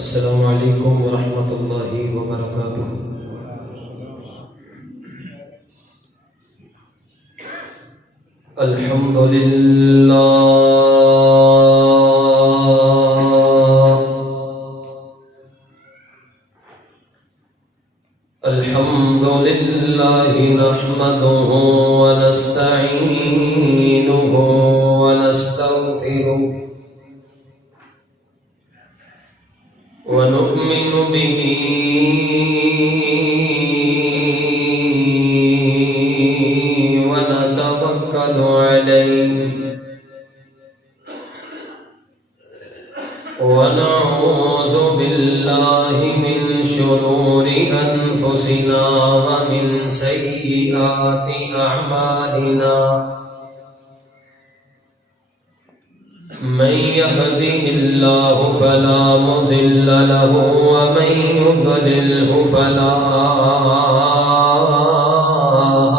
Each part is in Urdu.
السلام علیکم ورحمۃ اللہ وبرکاتہ۔ الحمد للہ الحمد للہ نحمده ونستعینه ونستغفره ونؤمن به ونتوكل عليه ونعوذ بالله من شرور أنفسنا ومن سيئات أعمالنا، من يهده الله فلا مضل له ومن يضلله فلا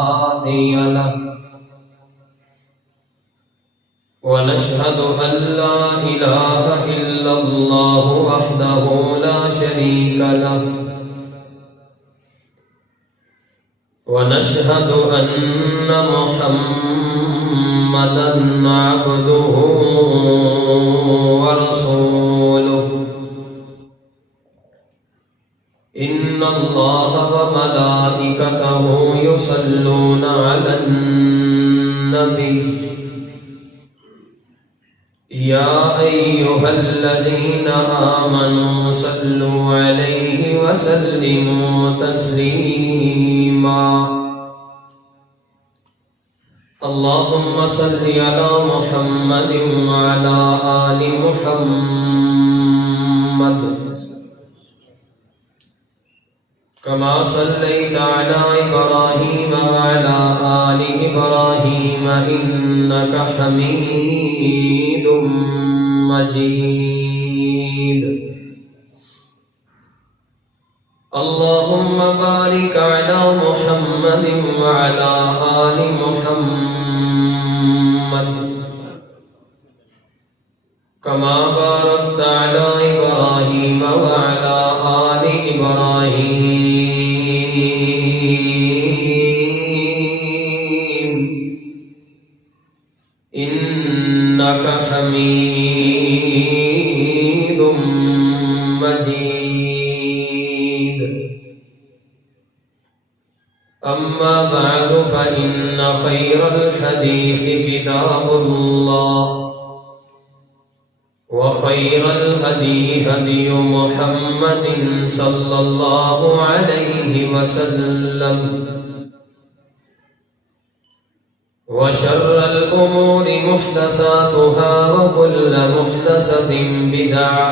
هادي له، ونشهد أن لا إله إلا الله وحده لا شريك له، ونشهد أن محمدًا عبده ورسوله، إن الله وملائكته يصلون على النبي، يا أيها الذين آمنوا صلوا عليه وسلموا تسليما، اللهم صل على محمد وعلى آل محمد كما صليت على إبراهيم وعلى آل إبراهيم إنك حميد مجيد، اللهم بارك على محمد وعلى آل محمد كما باركت على إبراهيم وعلى آل إبراهيم إنك حميد مجيد، أما بعد فإن خير الحديث كتاب الله، وخير الهدي هدي محمد صلى الله عليه وسلم، وشر الأمور محدثاتها وكل محدثة بدعة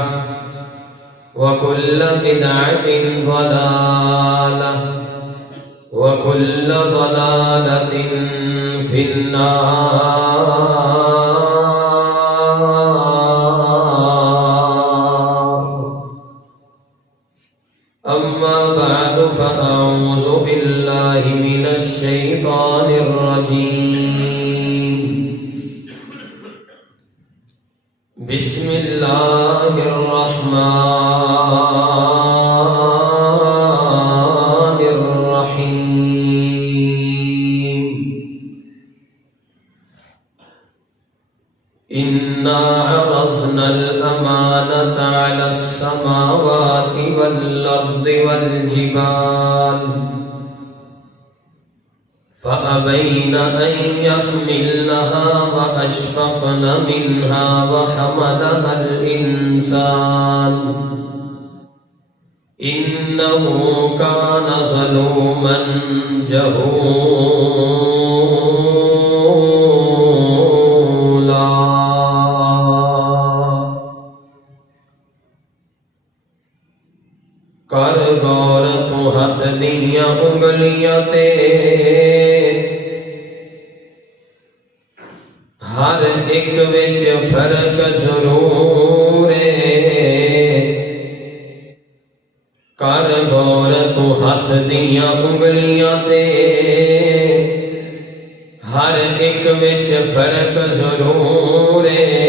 وكل بدعة ضلالة وكل ضلالة في النار، أما بعد فأعوذ بالله من الشيطان الرجيم، بسم الله الرحمن الرحيم، إنا عرضنا الأمانة على السماوات والأرض والجبال فأبين أن يحملنها وأشفقن منها وحملها الإنسان إنه كان ظلوما جهولا۔ کر غور تو ہاتھ دیاں انگلیاں تے ہر ایک وچ فرق ضرور ہے، کر غور تو ہاتھ دیاں انگلیاں تے ہر ایک وچ فرق ضرور ہے،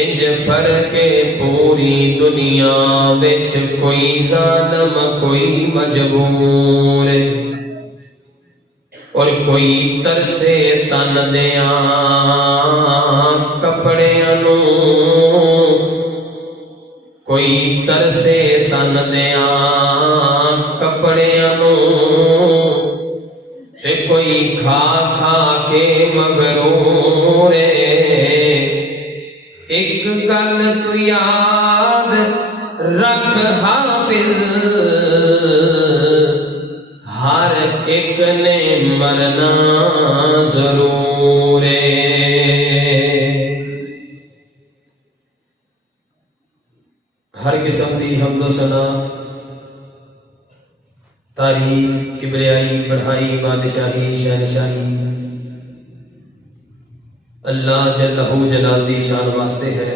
انج فرق پوری دنیا وچ کوئی ظالم کوئی مجبور اور کوئی ترسے تن دیاں کپڑیاں نوں کوئی ترسے تن دیاں کپڑیاں نوں تے کوئی کھا کھا کے مغرور ایک گل تو یاد رکھ حافظ ہر ایک نے مرنا ضرور ہے۔ ہر قسم دی حمد و ثنا تعریف کبریائی بڑھائی بادشاہی شہنشاہی اللہ جلہ جلال دی شان واسطے ہے۔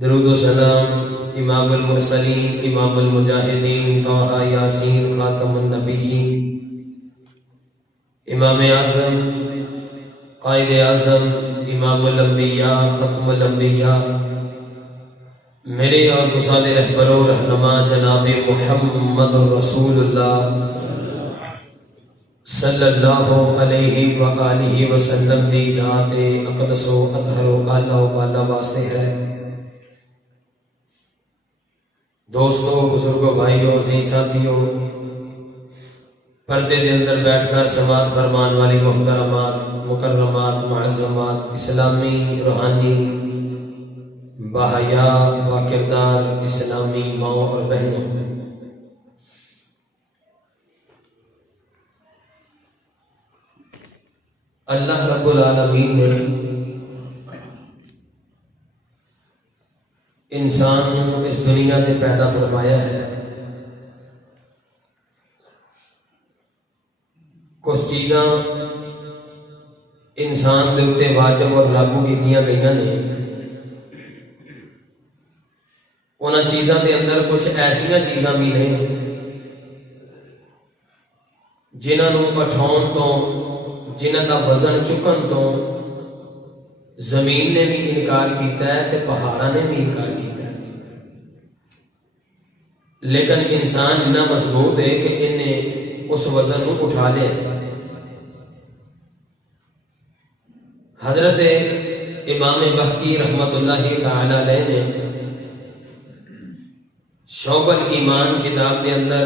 درود و سلام امام المرسلین امام المجاہدین طٰہٰ یاسین خاتم النبیین امام اعظم قائد اعظم امام الانبیاء ختم الانبیاء میرے اور گساد رہبر و رہنما جناب محمد رسول اللہ صلی اللہ علیہ وآلہ وسلم دی ذات اقدس و اطہر و اعلیٰ و بالا واسطے ہے۔ دوستو بزرگوں بھائیوں عزیز ساتھیوں پردے دے اندر بیٹھ کر سماعت فرمان والی محترمات مکرمات معظمات اسلامی روحانی باحیا با کردار اسلامی ماؤں اور بہنوں، اللہ رب العالمین نے انسان اس دنیا میں پیدا فرمایا ہے۔ کچھ چیزاں انسان دے اتے واجب اور لاگو کیتیاں گئیاں نے، انہاں چیزاں دے اندر کچھ ایسیاں چیزاں بھی نے جنہاں نوں اٹھاؤن تو جنہاں دا وزن چکن تو زمین نے بھی انکار کیتا ہے تے پہاڑاں نے بھی انکار کیتا ہے، لیکن انسان اتنا مضبوط ہے کہ انہیں اس وزن کو اٹھا لے۔ حضرت امام بہقی رحمت اللہ تعالی علیہ نے شعب الایمان کتاب کے اندر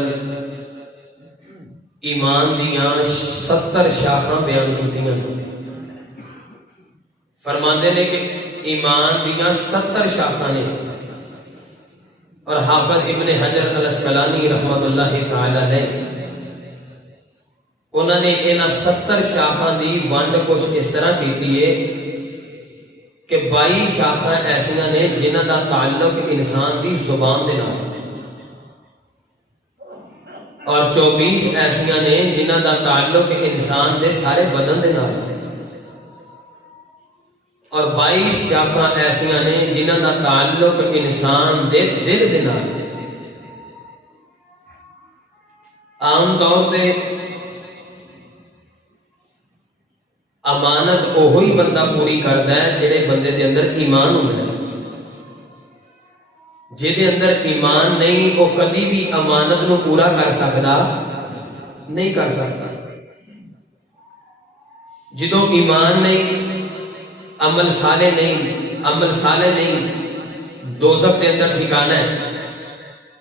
ایمان دیاں 70 شاخاں بیان کیتیاں ہیں۔ فرماندے نے کہ ایمان دیاں 70 شاخاں نے، اور حافظ ابن حجر الاسقلانی رحمت اللہ تعالی علیہ انہوں نے انہاں 70 شاخاں دی ونڈ کچھ اس طرح کیتی ہے کہ 22 شاخاں ایسیاں نے جنہاں دا تعلق انسان دی زبان دے نال، اور 24 ایسیاں نے جنہاں دا تعلق انسان دے سارے بدن دے نال، اور 22 شاخاں ایسیاں نے جنہاں دا تعلق انسان دے دل دے نال۔ عام طور پہ امانت اوہی بندہ پوری کرتا ہے جڑے بندے دے اندر ایمان ہوندا ہے، جہدے اندر ایمان نہیں وہ کبھی بھی امانت نو پورا کر سکتا نہیں کر سکتا۔ جدوں ایمان نہیں عمل صالح نہیں دوزخ دے اندر ٹھکانا ہے،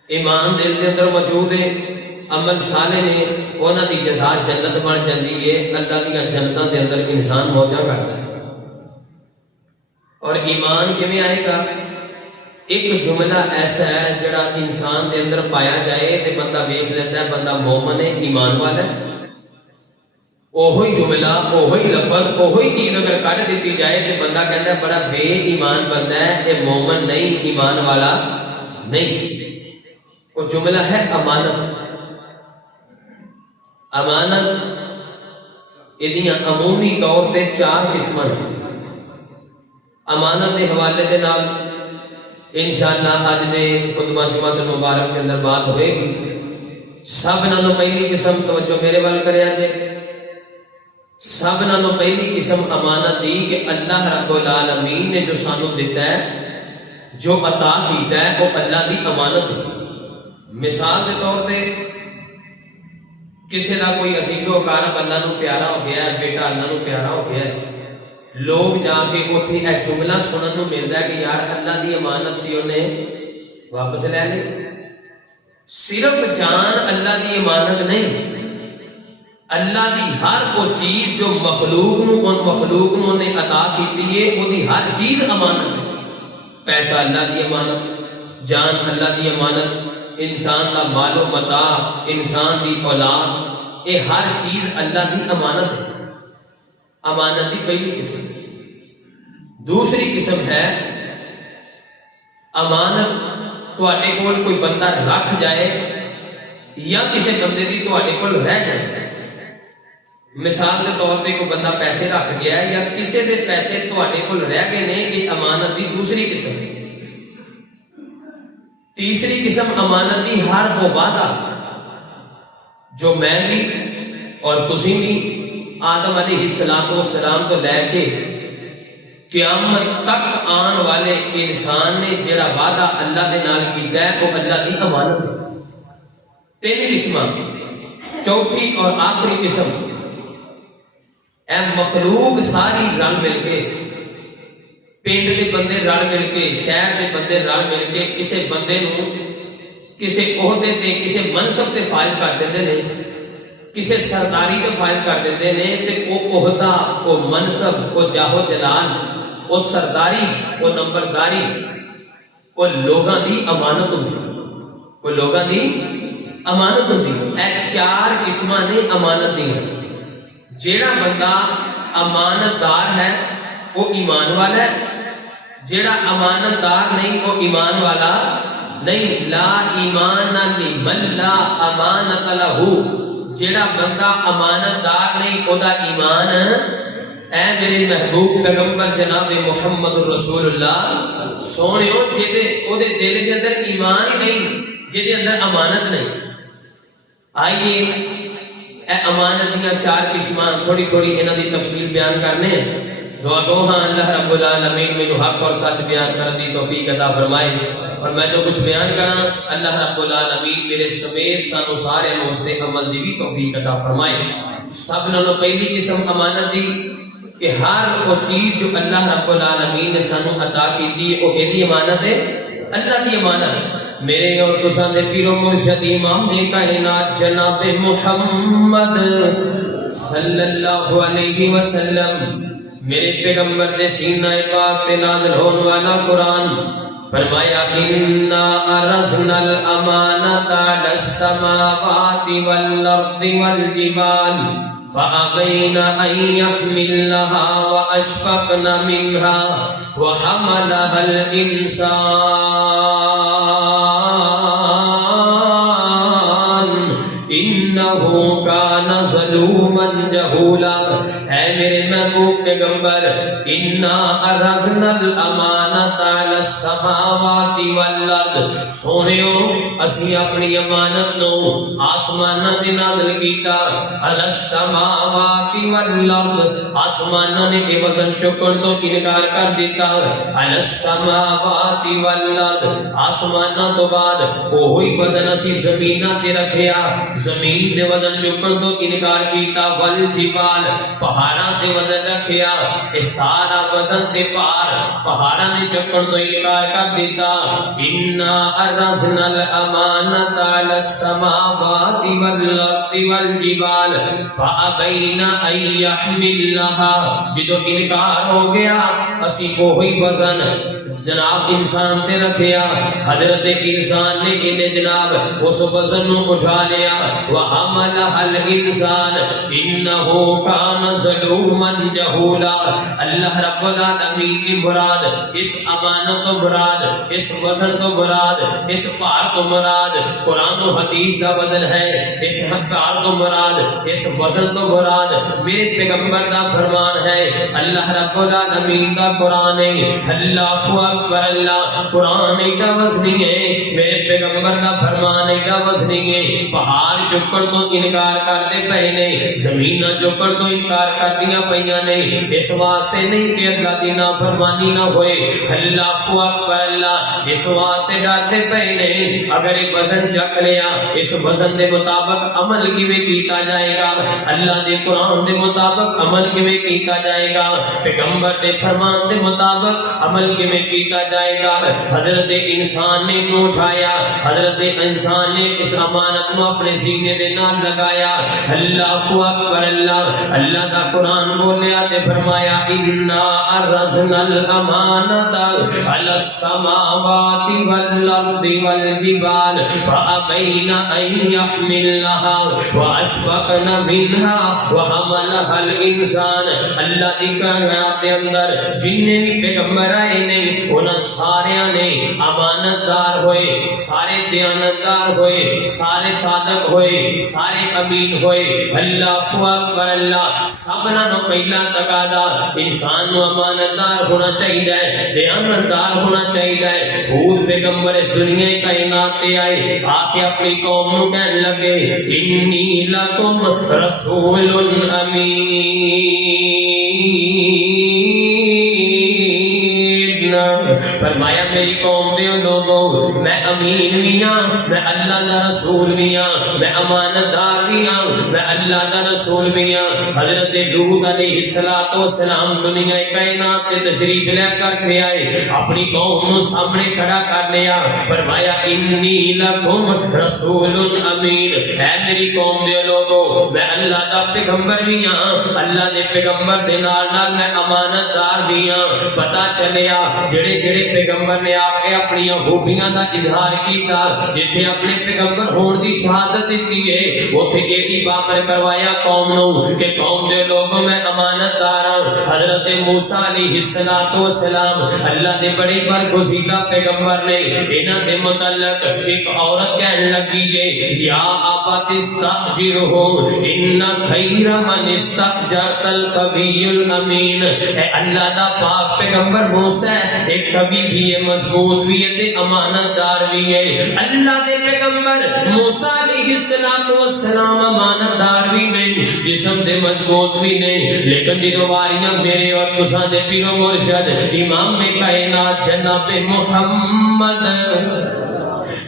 ایمان دل دے اندر موجود ہے عمل صالح نے انہاں دی جزا جنت بن جاندی ہے، اللہ دیاں جنتاں دے اندر انسان موجہ کرتا ہے۔ اور ایمان کیویں آئے گا؟ ایک جملہ ایسا ہے جڑا انسان دے اندر پایا جائے تے بندہ ویکھ لیتا ہے بندہ مومن ہے ایمان والا ہے، اوہی جملہ اوہی لفظ اوہی چیز اگر کٹ دیتی جائے تے بندہ کہتا ہے بڑا بے ایمان بندہ ہے، یہ مومن نہیں ایمان والا نہیں۔ وہ جملہ ہے امانت۔ امانت ادیاں عمومی طور تے 4 قسماں ہیں۔ امانت کے حوالے دے نال انشاءاللہ آج دے خطبہ جمعہ المبارک کے اندر بات ہوئے گی۔ سب نالوں پہلی قسم توجہ میرے وال کریا جے، سب نالوں پہلی قسم امانت دی کہ اللہ رب العالمین نے جو سانو دیتا ہے، جو عطا کیتا ہے، وہ اللہ دی امانت ہے۔ مثال کے طور پہ کسی کا کوئی عزیز و اقارب اللہ نو پیارا ہو گیا ہے، بیٹا اللہ نو پیارا ہو گیا ہے، لوگ جا کے اتنے یہ جملہ سنن نو ملتا ہے کہ یار اللہ دی امانت سی انہیں واپس لے لی۔ صرف جان اللہ دی امانت نہیں، اللہ دی ہر وہ چیز جو مخلوق نو نے عطا کی ہے، وہ دی ہر چیز امانت ہے۔ پیسہ اللہ دی امانت، جان اللہ دی امانت، انسان دا مال و متاع، انسان دی اولاد، یہ ہر چیز اللہ دی امانت ہے۔ امانت دی پہلی قسم۔ دوسری قسم ہے امانت تواڈے کول کوئی بندہ رکھ جائے یا کسی بندے دی تواڈے کول رہ جائے۔ مثال کے طور پہ کوئی بندہ پیسے رکھ گیا ہے یا کسی دے پیسے تواڈے کول رہ گئے نے، یہ امانت دی دوسری قسم ہے۔ تیسری قسم امانت دی ہر وہ وعدہ جو میں بھی اور تسی بھی آدم علیہ السلام تو لے کے قیامت تک آن والے انسان نے جڑا وعدہ اللہ دے نال کیتا ہے وہ اللہ دی امانت ہے۔ تین قسم۔ چوتھی اور آخری قسم، اے مخلوق ساری رل مل کے، پنڈ دے بندے رل مل کے، شہر دے بندے رل مل کے کسی بندے نو کسی عہدے تے کسی منصب تے فائز کر دیندے نے، کسی سرداری تے فائز کر دیندے نے، تے وہ عہدہ، وہ منصب، وہ جاہ و جلال، وہ سرداری، وہ نمبرداری، وہ لوگاں دی امانت ہوندی، وہ لوگاں دی امانت ہوندی۔ اے چار قسماں نے امانت دی ہیں۔ جیڑا بندہ امانت دار ہے وہ ایمان والا ہے، جیڑا امانت دار نہیں وہ ایمان والا نہیں۔ لا ایمان لمن لا امانت لہ، جیڑا بندہ امانت دار نہیں او دا ایمان، اے میرے محبوب پیغمبر جناب محمد رسول اللہ سونیو، جے او دے دل کے اندر ایمان ہی نہیں، جے دے اندر امانت نہیں۔ آئیے اے امانت دیاں چار قسماں تھوڑی تھوڑی انہاں دی تفصیل بیان کرنے ہیں۔ دعا گو ہاں اللہ رب العالمین مینوں حق اور سچ بیان کرن دی توفیق عطا فرمائے، اور میں جو کچھ بیان کراں اللہ رب العالمین میرے سمیت سانو سارے مستے عمل دی بھی توفیق عطا فرمائے۔ سب نالوں پہلی قسم امانت دی کہ ہر وہ چیز جو اللہ رب العالمین نے سانو عطا کیتی ہے وہ کہدی امانت ہے؟ اللہ دی امانت۔ میرے اور تساں دے پیر و مرشد امام کائنات جناب محمد صلی اللہ علیہ وسلم، میرے پیغمبر نے سینہ پاک پہ نازل ہونے والا قرآن فرمایا انا عرضنا الامانۃ علی السماوات والارض والجبال فابین ان یحملنها واشفقن منها وحملها الانسان انه کان ظلوما جہولا۔ اے میرے محبوب پیغمبر، انا عرضنا الامانۃ علی السماوات والارض، سونیو اسی اپنی امانت نو آسماناں تے نازل کیتا، علی السماوات والارض، آسماناں نے یہ وزن چکن تو انکار کر دیتا، علی السماوات والارض، آسماناں تو بعد وہی وزن اسی زمیناں تے رکھیا، زمین دے وزن چکن تو انکار کیتا، والجبال، پہاڑاں تے وزن رکھیا، اے سارا وزن تے پار پہاڑاں نے چکن تو انکار کر دیتا۔ انا عرضنا الامانۃ علی السماوات والارض والجبال فابین ان یحملنها، جدو انکار ہو گیا اسی وہی وزن جناب انسان تے رکھیا، حضرت انسان نے انہیں جناب اس وزن کو اٹھا لیا، وحملها الانسان انه کان ظلوما جہولا۔ اللہ رب العالمین کی مراد، اس امانت تو مراد، اس وزن تو مراد، اس پار تو مراد قرآن و حدیث کا وزن ہے، اس حقار تو مراد، اس وزن تو مراد میرے پیغمبر کا فرمان ہے، اللہ رب العالمین کا قرآن ہے۔ اللہ اکبر اللہ قرآن ایڈا وزنی ہے میرے پیغمبر دا فرمان ایڈا وزنی ہے پہاڑ چکر تو انکار کرتے پے نے زمین چکر تو انکار کردیاں پیاں نے اس واسطے نہیں کہ اللہ دی نافرمانی نہ ہوئے اللہ اکبر اللہ اس واسطے ڈرتے پے نے اگر ایک وزن چک لیا اس وزن دے مطابق عمل کیویں کیتا جائے گا اللہ دے قرآن دے مطابق عمل کیویں کیتا جائے گا پیغمبر دے فرمان دے مطابق عمل کیویں کیتا جائے گا حضرت انسان نے کو اٹھایا حضرت انسان نے اس امانت کو اپنے سینے دے نال لگایا اللہ اکبر اللہ اللہ دا قرآن بولیا تے فرمایا انا ارزنا الامانت علی السماوات والارض والجبال فابین ان يحملنها واشفقن منها وحملها الانسان اللہ دی کائنات دے اندر جننے بھی پیغمبر آئے نے انہاں ساریاں نے امانت دار ہوئے سارے دیانتدار ہوئے سارے صادق ہوئے سارے امین ہوئے اللہ اکبر اللہ سبنا نو پہلا تقاضا انسان نو امانتدار ہونا چاہیے دیانتدار ہونا چاہیے حود پیغمبر اس دنیا کائنات تے آئے آ کے اپنی قوم نو کہنے لگے انی لکم رسول امین فرمایا میری قوم دے لوگوں میں امین بھی ہاں میں اللہ دا رسول بھی ہاں میں امانتدار بھی ہاں میں اللہ دا رسول بھی ہاں حضرت لوط علیہ السلام دنیا کائنات تے تشریف لے کر کے آئے اپنی قوم نو سامنے کھڑا کر لیا فرمایا انی لکم رسول امین اے میری قوم دے لوگوں میں اللہ دا پیغمبر بھی ہاں اللہ دے پیغمبر دے نال نال میں امانتدار بھی ہاں پتہ چلیا جڑے جڑے پیغمبر نے آپ کے اپنی خوبیاں دا اظہار کیتا جتھے اپنے پیغمبر ہون دی شہادت دیتی ہے اوتھے یہ بھی باور کروایا قوم نو کہ قوم دے لوگوں میں امانتدار ہاں حضرت موسیٰ علیہ السلام اللہ دے بڑے برگزیدہ پیغمبر نے انہاں دے متعلق ایک عورت کہنے لگی ہے یا ابت استاجرہ ان خیر من استاجرت القوی الامین اے اللہ دا پاک پیغمبر موسیٰ ایک کبھی بھی ہے مضبوط بھی ہے تے امانتدار بھی ہے اللہ دے پیغمبر موسیٰ علیہ السلام امانتدار بھی نہیں جسم سے مضبوط بھی نہیں لیکن دی دوباریاں میرے اور تساں دے پیر و مرشد امام کائنات جناب محمد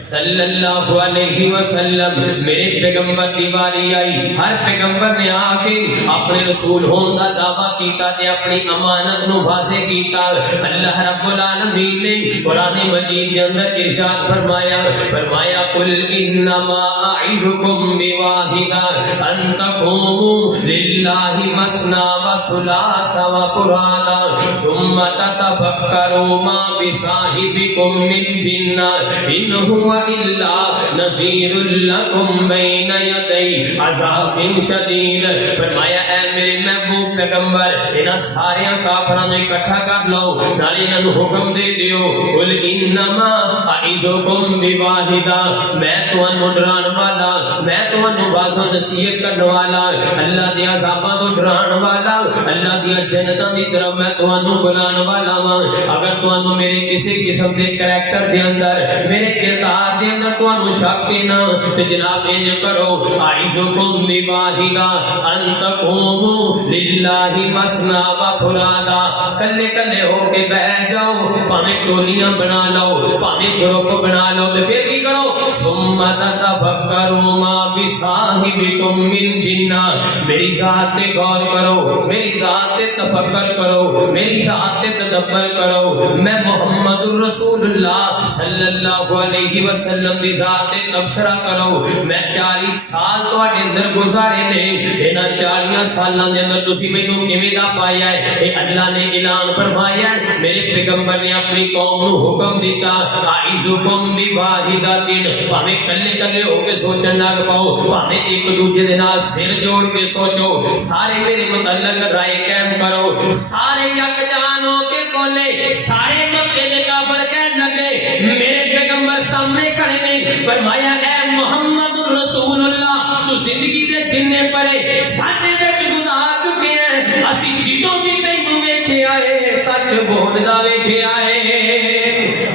صلی اللہ علیہ وسلم میرے پیغمبر کی باری آئی ہر پیغمبر نے آ کے اپنے رسول ہون دا دعویٰ کیتا تے اپنی امانت نو واضح کیتا اللہ رب العالمین نے قرآن مجید کے اندر ارشاد فرمایا قل انما اعظکم بواحدہ ان تقوموا للہ مثنی وثلاث وفرادا ثم تتفکروا ما بصاحبکم من جنہ انہو إلا نذیر لکم بین یدی عذاب شدید فرمایا اے میرے محبوب پیغمبر انہاں سارے کافراں نوں اکٹھا کر لو نالے انہاں نوں حکم دے دیو قل انما اعظکم بواحدہ میں تانوں ڈران والا میں تانوں واضح نصیحت کرن والا اللہ دے عذاباں تو ڈران والا اللہ دی جنتاں دی طرف میں تانوں بلان والا ہاں اگر تانوں میرے کسی قسم دے کریکٹر دے اندر میرے کردار دے اندر تانوں شک نہ تے جناب انج کرو اعظکم بواحدہ ان تقوموا للہ مثنی وفرادا کلے کلے ہو کے بیٹھ جاؤ پاویں ٹولیاں بنا لو پاویں گروپ بنا لو تے پھر کی کرو ثم تتفکروا ما بصاحبکم من جنہ میری ذات تے غور کرو میری ذات تے تفکر کرو میری ذات تے تدبر کرو میں محمد رسول اللہ صلی اللہ علیہ وسلم دی ذات تے تبصرہ کرو میں 40 سال تواڈے اندر گزارے نے انہاں 40 سالاں دے اندر تسی مینوں کیویں دا پایا ہے اے اللہ نے اعلان فرمایا ہے میرے پیغمبر نے اپنی قوم نو حکم دیتا اعظکم بواحدہ بھاویں کلے کلے ہو کے سوچن لگ پاؤ بھاویں ایک دوسرے دے نال سر جوڑ کے سوچو سارے میرے متعلق رائے قائم کرو سارے یک جان ہو کے بولے سارے مکے دے کافر کہنے لگے میرے پیغمبر سامنے کھڑے نہیں فرمایا اے محمد رسول اللہ تو زندگی دے جننے پڑے ساڈے وچ گزار چکے ہیں اسی جدوں بھی تینوں ویکھیا اے سچ بولدا ویکھیا اے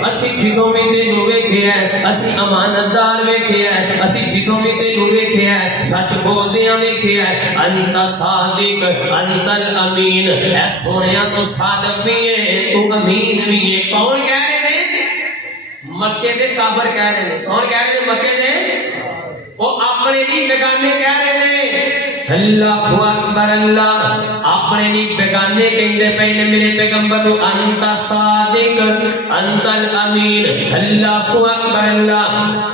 اسی جدوں بھی تینوں ویکھیا ہے، اسی امانتدار ویکھیا ہے، اسی جدوں بھی تینوں ویکھیا ہے، سچ بولدیاں ویکھیا ہے۔ انت صادق انت الامین، اے سونیا تو صادق بھی ہے تو امین بھی ہے۔ کون کہہ رہے ہیں؟ مکے دے کافر کہہ رہے ہیں۔ کون کہہ رہے ہیں؟ مکے دے وہ اپنے نہیں بیگانے کہہ رہے ہیں۔ اللہ اکبر، اللہ اپنے نہیں بیگانے کہندے پے نے میرے پیغمبر نو انت صادق انت الامین۔ اللہ اکبر، اللہ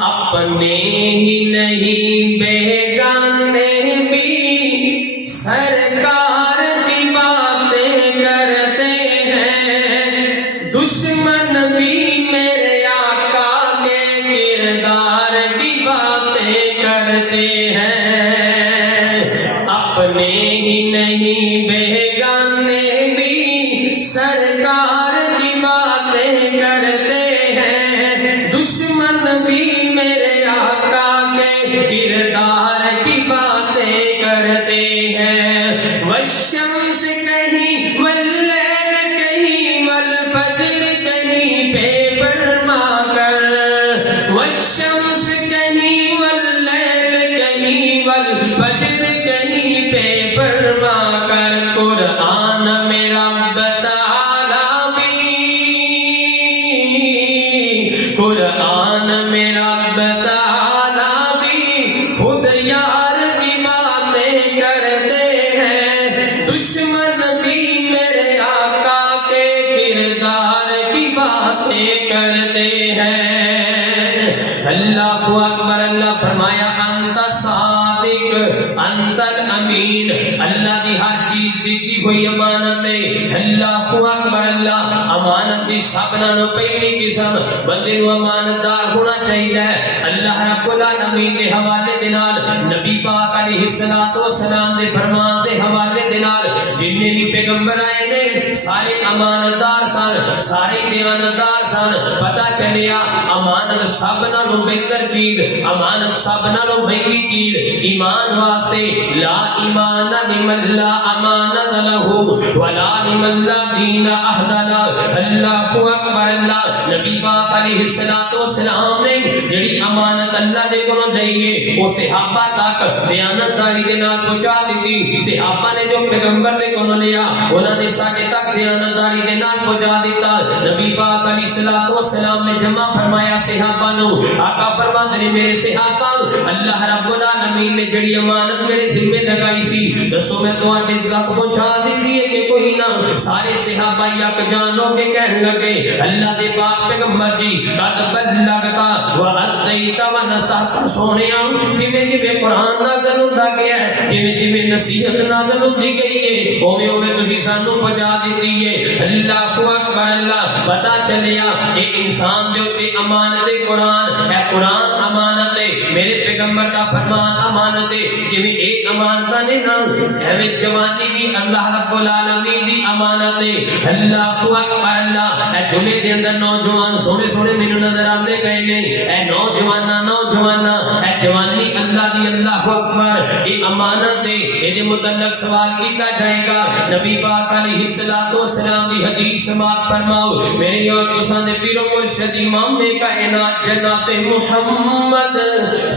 اپنے ہی نہیں بیگانے بھی سرکار کی باتیں کرتے ہیں، دشمن بھی میرے آقا کے کردار کی باتیں کرتے ہیں۔ اپنے ہی نہیں بیگانے بھی سرکار کی باتیں کرتے ہیں، دشمن بھی میرے آقا کے کردار کی باتیں کرتے ہیں۔ والشمس کہیں واللیل کہیں والفجر کہیں بے فرما کر، والشمس کہیں واللیل کہیں والفجر کہیں بے فرما کر، قرآن میں رب تعالیٰ بھی، قرآن میں رب تعالیٰ بھی خود یار کی باتیں کرتے ہیں، دشمن بھی میرے آقا کے کردار کی باتیں کرتے ہیں۔ اللہ اکبر، اللہ فرمایا انت صادق انت الامین، اللہ دی ہر چیز دیتی ہوئی امانت ہے۔ اللہ اکبر، اللہ امانت دی سب نالوں پہلی قسم بندے نو امانتدار ہونا چاہیے۔ اللہ رب العالمین دے حوالے دے نال، نبی پاک علیہ الصلوۃ والسلام دے فرمان دے حوالے دے نال جننے بھی پیغمبر آئے نے سارے امانتدار سن، سارے دیانتدار سن۔ پتہ چلیا امانت سب نالوں بہتر چیز، امانت سب نالوں مہنگی چیز ایمان واسطے۔ لا ایمان لمن لا امانت لہ ولا لمن لا دین عہد لہ۔ اللہ اکبر، اللہ نبی پاک علیہ الصلوۃ والسلام نے جڑی امانت اللہ دے کولوں لئی ہے وہ صحابہ تک دیانتداری دے نال پہنچا دتی۔ صحابہ نے جو پیغمبر دے کولوں لیا انہاں نے ساڈے تک دیانتداری دے نال پہنچا دیتا۔ نبی پاک علیہ الصلوۃ والسلام نے جمع فرمایا صحابہ نو، آقا فرماندے نے میرے صحابہ اللہ رب العالمین نے جڑی امانت میرے ذمے لگائی سی دسو میں تواڈے تک پہنچا دتی ہے کہ کوئی نہ؟ سارے صحابہ یک جان ہو کے کہنے لگے اللہ دے پاک پیغمبر جی قد بلغتا وادیت ونصحت۔ سونیا جویں جویں قرآن نازل ہوندا گیا ہے، جویں جویں نصیحت نازل ہوندی گئی ہے، اوویں اوویں تسی سانوں پہنچا دتی ہے۔ اللہ اکبر، اللہ پتہ چلیا کہ انسان دے اوتے امانت قرآن ہے، قرآن امانت ہے، میرے پیغمبر دا فرمان امانت ہے۔ جویں اے امانت نے نا ایویں جوانی بھی اللہ رب العالمین دی امانت ہے۔ اللہ اکبر، اللہ اے جمعے دے اندر نوجوان سونے سونے مینوں نظر آندے پئے نے، اے نوجوانا اے جوانی اللہ دی، اللہ اکبر اے امانت ہے۔ اے دے متعلق سوال کیتا جائے گا، نبی پاک علیہ الصلوۃ والسلام دی حدیث سماعت فرماؤ۔ میرے اور تساں دے پیر و مرشد امام کائنات جناب محمد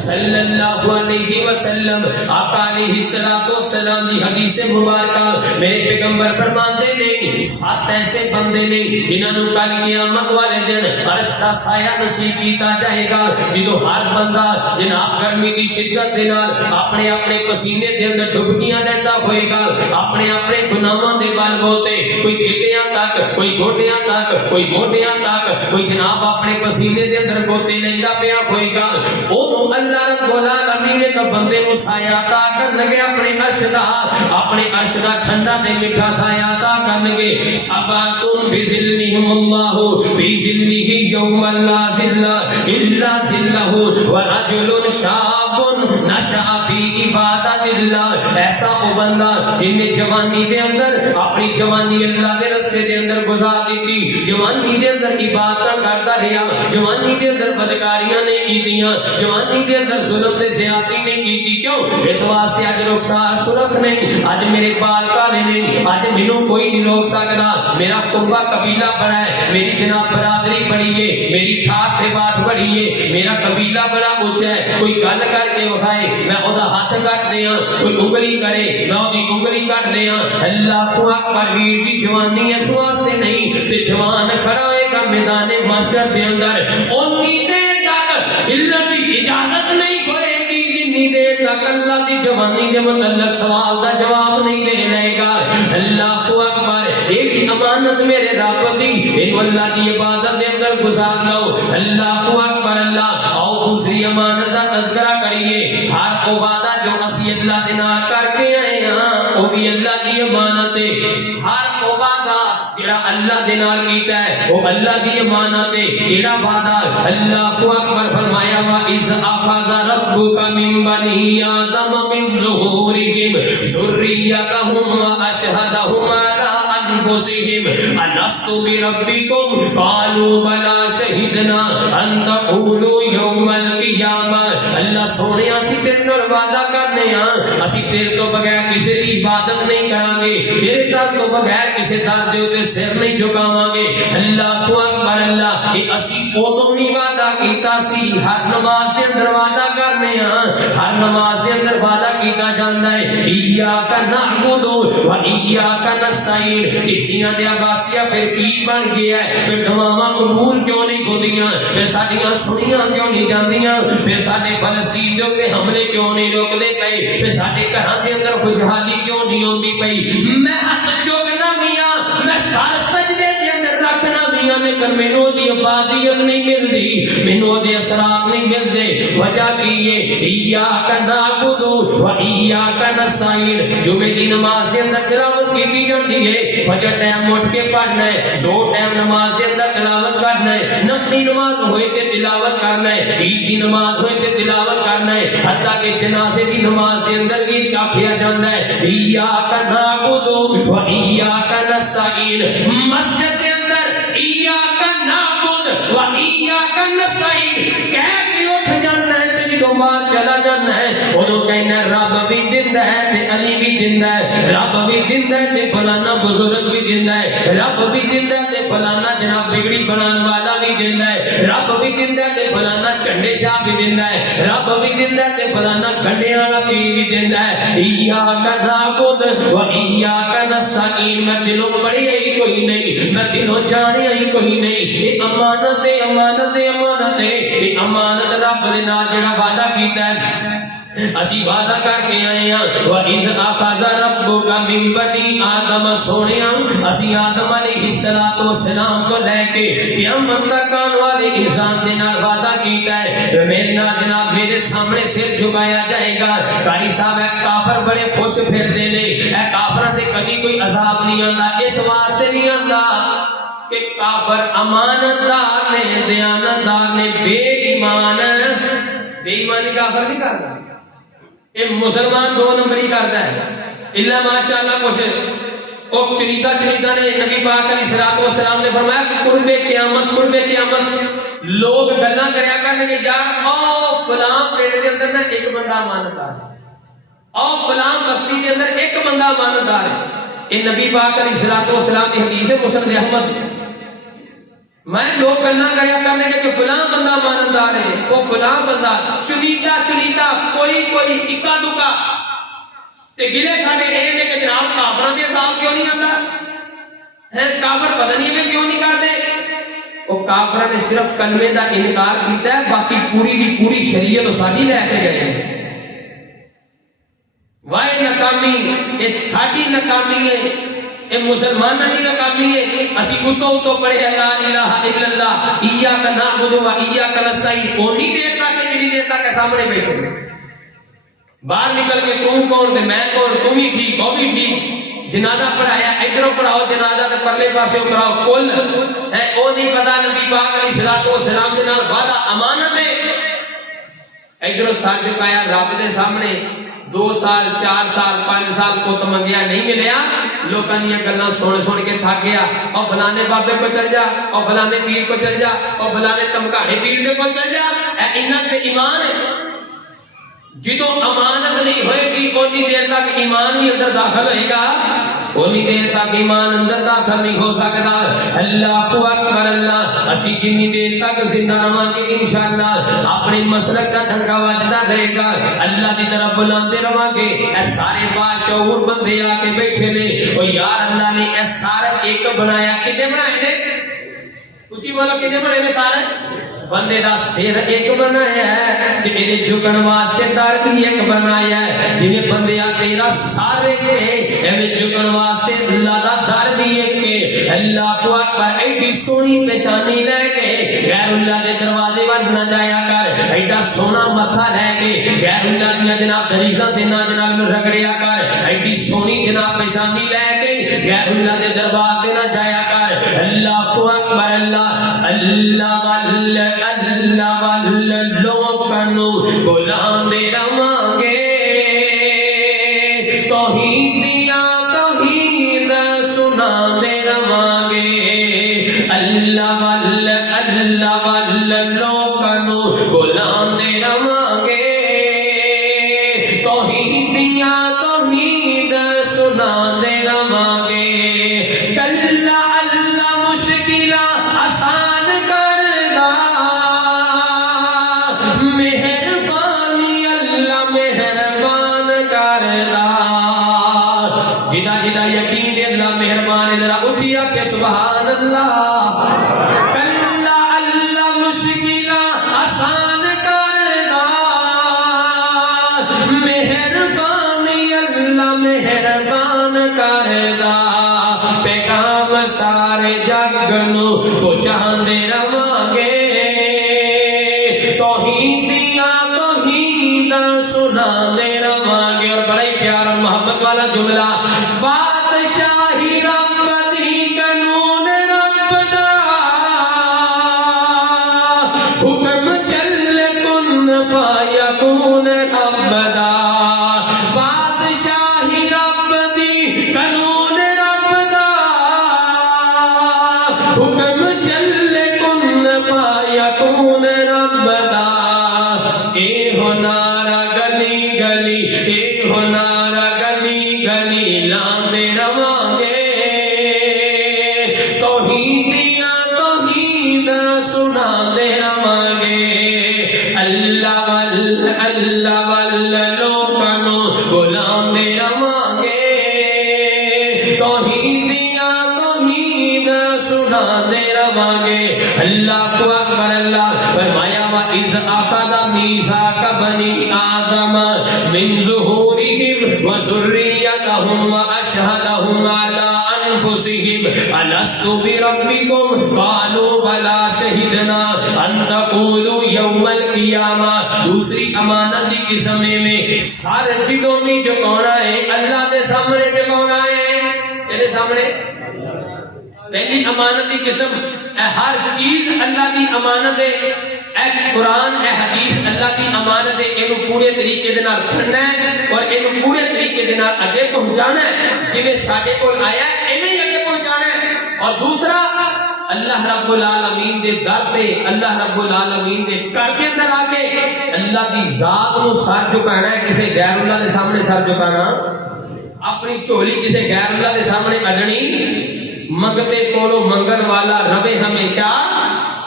صلی اللہ علیہ وسلم آقا علیہ الصلوۃ والسلام دی حدیث مبارکہ میرے پیغمبر فرماتے نے 7 ایسے بندے نے جنہاں نو کل قیامت والے دن عرش دا سایہ نصیب کیتا جائے گا، جدوں ہر بندہ جناب گرمی دی شدت دے نال اپنے اپنے پسینے دے اندر ڈبکیاں لیندا ہوئے گا، اپنے اپنے گناہاں دے بل بوتے، کوئی گھٹیاں تک، کوئی گوڈیاں تک، کوئی موڈیاں تک، کوئی جناب اپنے پسینے دے اندر گوتے لیندا پیا ہوئے گا۔ او اللہ رب العالمین نے بندے نو سایہ عطا کرن گے، اپنے عرش دا، اپنے عرش دا ٹھنڈا تے میٹھا سایہ عطا کرن گے۔ سباتم بذلہم اللہ فی ذلہ یوم لا ذل الا ذلہ، ورجل شاب نشأ فی عبادت اللہ ایسا وہ بندہ جن نے جوانی دے اندر اپنی جوانی اللہ دے رستے دے اندر گزار دیتی، جوانی دے اندر عبادت کرتا رہا، جوانی دے اندر بدکاریاں نہیں کیتیاں، جوانی دے اندر ظلم تے زیادتی نہیں کیتی۔ کیوں؟ اس واسطے اج رخسار سرخ نہیں، اج میرے بال کالے نہیں، اج مینوں کوئی نہیں روک سکدا، میرا کنبا قبیلہ بڑا ہے، میری جناب برادری بڑی ہے، میری ٹھاٹ تے بات بڑی ہے، میرا قبیلہ بڑا اونچا ہے، کوئی گل کر کے وکھائے میں اودا ہاتھ کٹ دیاں، کوئی انگلی کرے میں اودی انگلی کٹ دیاں۔ اللہ اکبر، ویر دی جوانی اس واسطے نہیں تے جوان کھڑا ہوئے گا میدان محشر دے اندر، اونی دیر تک ہلن دی اجازت نہیں ہوئے گی جنی دیر تک اللہ دی جوانی دے متعلق سوال دا جواب نہیں دے لے گا۔ اللہ اکبر، یہ بھی امانت میرے رب دی، اینو اللہ دی عبادت دے اندر گزار لو۔ اللہ اکبر، اللہ آؤ دوسری امانت دا تذکرہ کریے، ہر عبادہ جو اسی اللہ دے نال کر کے آئے ہاں وہ بھی اللہ دی امانت ہے، ہر عبادہ جڑا اللہ دے نال کیتا ہے وہ اللہ دی امانت ہے۔ کیڑا وعدہ؟ اللہ اکبر، فرمایا وَإِذْ أَخَذَ رَبُّكَ مِن بَنِي آدَمَ مِن ظُهُورِهِمْ ذُرِّيَّتَهُمْ وَأَشْهَدَهُمْ عَلَىٰ أَنفُسِهِمْ أَلَسْتُ بِرَبِّكُمْ قَالُوا بَلَىٰ شَهِدْنَا أَن تَقُولُوا يَوْمَ الْقِيَامَةِ۔ اللہ سونیا اسی تیرے نال وعدہ کرنے ہاں، اسی تیرے تو بغیر کسی دی عبادت نہیں کران گے، تیرے در تو بغیر کسی در دے اوتے سر نہیں جھکاواں گے۔ اللہ اکبر، اللہ یہ اسی ادوں نہیں وعدہ کیتا سی، ہر نماز دے اندر وعدہ کرنے ہاں، ہر نماز دے اندر وعدہ کیتا جاندا ہے ایاک نعبد و ایاک نستعین۔ کسیاں دے عباسیہ پھر کی بن گیا ہے، پھر دعاواں قبول کیوں نہیں ہوندیاں، پھر ساڈیاں سنیاں کیوں نہیں جاندیاں، پھر ساڈے فلسطین دے اوتے حملے کیوں نہیں روکدے پئے، پھر ساڈے گھراں دے اندر خوشحالی کیوں نہیں ہوندی پئی۔ میں ہاتھ چوکنا میاں، میں سر سجدے دے اندر رکھنا میاں، لیکن مینوں دی افادیت نہیں ملدی، مینوں دے اثرات نہیں ملدے۔ وجہ کی ہے ایاک نعبد و ایاک نستعین۔ جمعے دی نماز دے اندر تلاوت کیتی جاندی ہے، فجر ٹائم اٹھ کے پڑھنا ہے، دو ٹائم نماز دے اندر تلاوت کرنا ہے، نفلی نماز ہوئے تے تلاوت کرنا ہے، عید دی نماز ہوئے تے تلاوت کرنا ہے، حتیٰ کہ جنازے دی نماز دے اندر بھی آکھیا جاندا ہے ایاک نعبد و ایاک نستعین۔ مسجد دے اندر ایاک نعبد و ایاک نستعین کہہ کے اٹھ جانا ہے تے جدوں باہر چلا جانا ہے اودوں کہنا رب بھی دیندا ہے تے علی بھی دیندا ہے، رب بھی دیندا ہے تے فلانا بزرگ بھی دیندا ہے، رب بھی دیندا ہے تے فلانا جناب بگڑی بنان والا بھی دیندا ہے، رب بھی دیندا ہے تے فلانا چنڈے شاہ بھی دیندا ہے، رب بھی دیندا ہے تے فلانا گھنڈے والا پیر بھی دیندا ہے۔ ایاک نعبد و ایاک نستعین، میں دلوں پڑھیا ہی کوئی نہیں، میں دلوں جانیا ہی کوئی نہیں، یہ امانت ہے، امانت ہے، امانت ہے، یہ امانت رب دے نال جڑا وعدہ کیتا ہے اسی وعدہ کر کے آئے ہیں۔ وَإِذْ أَخَذَ رَبُّكَ مِن بَنِي آدَمَ، سونیا اسی آدم علیہ السلام کو لے کے قیامت تک آنے والے انسان دے نال وعدہ کیتا ہے میرے نال جناب میرے سامنے سر جھکایا جائے گا۔ قاری صاحب اے کافر بڑے خوش پھردے نے، اے کافراں تے کبھی کوئی عذاب نہیں آندا، اس واسطے نہیں آندا کہ کافر امانت دار نے، دیانتدار نے، بے ایمان بے ایمانی کافر نہیں کرتا، یہ مسلمان دو نمبری کرتا ہے۔ اللہ ماشاءاللہ کچھ او چنیدہ نے نبی پاک علیہ السلام نے فرمایا قرب قیامت لوگ گلاں کریا کرنے کے یار او فلاں پیڑ دے اندر نہ ایک بندہ امانتدار ہے، او فلاں بستی دے اندر ایک بندہ امانتدار ہے۔ یہ نبی پاک علیہ السلام کی حدیث ہے مسند احمد۔ میں لوگ گلاں کریا کرنے کے کہ فلاں بندہ امانتدار ہے، وہ فلاں بندہ چلیتا کوئی اکا دکا تے گلے ساڈے اے نے کہ جناب کافراں دے عذاب کیوں نہیں آندا ہے، کافر پتہ نہیں میں کیوں نہیں کرتے۔ وہ کافراں نے صرف کلمے دا انکار کیتا ہے، باقی پوری دی پوری شریعت ساڈی لے کے گئے ہیں۔ وائے ناکامی یہ ساڈی ناکامی ہے، یہ مسلمانوں کی ناکامی ہے۔ اسی اتو پڑھے لا الہ الا اللہ ایاک نعبد و ایاک نستعین، اونی دیر تک جتنی دیر تک سامنے بیٹھے، باہر نکل کے تم کون تے میں کون، تم ہی ٹھیک وہ بھی ٹھیک، جنازہ پڑھایا ادھروں پڑھاؤ جنازہ تے پرلے پاسے کراؤ، کل ہے او نہیں پتا نبی پاک علیہ السلام دے نال وعدہ امانت ہے، ادھروں سر جھکایا رب دے سامنے 2 سال 4 سال 5 سال پت منگیا نہیں ملیا لوکاں دیاں گلاں سن سن کے تھک گیا او فلانے بابے کو چل جا او فلانے پیر کو چل جا او فلانے تمکاڑے پیر دے کو چل جا اے انہاں تے ایمان ہے جدوں امانت نہیں ہوئے گی اونی دیر تک ایمان بھی اندر داخل ہوئے گا اونی دیر تک ایمان اندر داخل نہیں ہو سکتا اللہ اکبر اللہ اسی جنی دیر تک زندہ رہاں گے انشاءاللہ اپنی مسلک کا ڈھنگا وجدہ رہے گا اللہ دی طرف بلاندے رہاں گے اے سارے باشعور بندے آ کے بیٹھے لے او یار اللہ نے اے سارے ایک بنایا کنے بنائے نے کچھ بولو کنے بنائے نے سارے بندے دا سر ایک بنایا ہے کہ میرے جھکن واسطے در بھی ایک بنایا ہے جنہیں بندے تیرا سارے کے ایویں جھکن واسطے اللہ دا در بھی ایک کے اللہ کو اکبر ایڈی سونی پیشانی لے کے غیر اللہ دے دروازے ود نہ جایا کر ایڈا سونا متھا لے کے غیر اللہ دیا جناب دریزاں دے نہ جناب میں رگڑیا کر ایڈی سونی جناب پیشانی لے کے غیر اللہ دے دروازے نہ جایا کر اللہ کو اکبر اللہ اللہ واللہ اللہ واللہ لوکنو غلام دے رواں گے توحید دیا توحید سنا دے رواں گے اللہ واللہ لوکنو غلام دے رواں گے توحید دیا توحید سنا دے رواں گے کلا اللہ مشکلہ آسان کر دا مہربانی اللہ مہربان کردا جدا جدا یقین اللہ مہربان ذرا اونچی آکے سبحان اللہ کلا اللہ مشکلہ آسان کردا مہربانی اللہ مہربان کردا پیغام سارے جگ نو پہنچاندے رواں گے توحید دیا توحید سنا دے رواں گے اور بڑا ہی پیارا محبت والا جملہ بادشاہی رب دی قانون رب دا حکم چل کن فیکون رب دا بادشاہی رب دی قانون رب دا حکم چل کن فیکون رب دا اے ہو نارا گلی گلی اے ہو نارا گلی گلی لاندے رواں گے توحید دیا توحید سنا دے رواں گے اللہ واللہ لوکنو غلام دے رواں گے توحید دیا توحید سنا دے رواں گے اللہ کو اکبر اللہ فرمایا وَإِذْ أَخَذَ مِيثَاقَ بَنِي آدَمَ مِنْ ظُهُورِهِمْ وَذُرِّيَّتَهُمْ وَأَشْهَدَهُمْ عَلَىٰ أَنفُسِهِمْ أَلَسْتُ بِرَبِّكُمْ قَالُوا بَلَىٰ شَهِدْنَا أَن تَقُولُوا يَوْمَ الْقِيَامَةِ دوسری امانت کی قسم میں سارے چیزوں میں جو کون ہے اللہ دے سامنے جو کون ہے تیرے سامنے پہلی امانت کی قسم اے ہر چیز اللہ دی امانت ہے اے قرآن اے حدیث اللہ دی امانت ہے اینو پورے طریقے دے نال پڑھنا ہے اور اینو پورے طریقے دے نال اگے پہنچانا ہے جویں ساڈے کول آیا ہے ایویں ہی اگے پہنچانا ہے اور دوسرا اللہ رب العالمین دے در تے اللہ رب العالمین دے گھر دے اندر آ کے اللہ دی ذات نو سر جھکانا ہے کسے غیر اللہ دے سامنے سر جھکانا اپنی جھولی کسے غیر اللہ دے سامنے اڈنی منگتے کولو منگن والا رہے ہمیشہ